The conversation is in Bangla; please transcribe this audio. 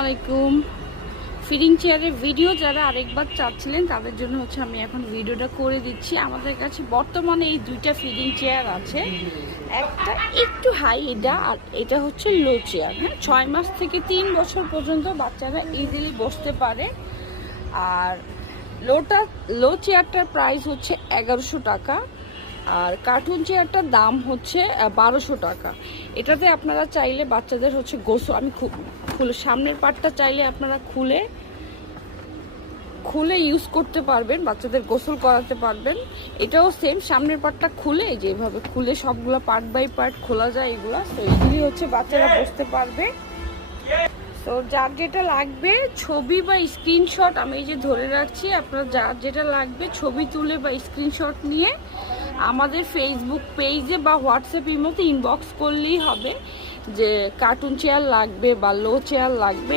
আলাইকুম। ফিডিং চেয়ারের ভিডিও যারা আরেকবার চাচ্ছিলেন তাদের জন্য হচ্ছে আমি এখন ভিডিওটা করে দিচ্ছি। আমাদের কাছে বর্তমানে এই দুইটা ফিডিং চেয়ার আছে, একটা একটু হাই এটা, আর এটা হচ্ছে লো চেয়ার। হ্যাঁ, 6 মাস থেকে 3 বছর পর্যন্ত বাচ্চারা ইজিলি বসতে পারে। আর লো চেয়ারটার প্রাইস হচ্ছে 1100 টাকা, আর কার্টুন চেয়ারটার দাম হচ্ছে 1200 টাকা। এটাতে আপনারা চাইলে বাচ্চাদের হচ্ছে গোসল, আমি খুলে সামনের পার্টটা চাইলে আপনারা খুলে ইউজ করতে পারবেন, বাচ্চাদের গোসল করাতে পারবেন। এটাও সেম, সামনের পার্টটা খুলে যেভাবে খুলে সবগুলো পার্ট বাই পার্ট খোলা যায় এগুলা, তো এগুলি হচ্ছে বাচ্চারা বসতে পারবে। তো যার যেটা লাগবে ছবি বা স্ক্রিনশট আমি এই যে ধরে রাখছি, আপনার যার যেটা লাগবে ছবি তুলে বা স্ক্রিনশট নিয়ে আমাদের ফেসবুক পেজে বা হোয়াটসঅ্যাপ ইমোতে ইনবক্স করলেই হবে যে কার্টুন চেয়ার লাগবে বা লো চেয়ার লাগবে।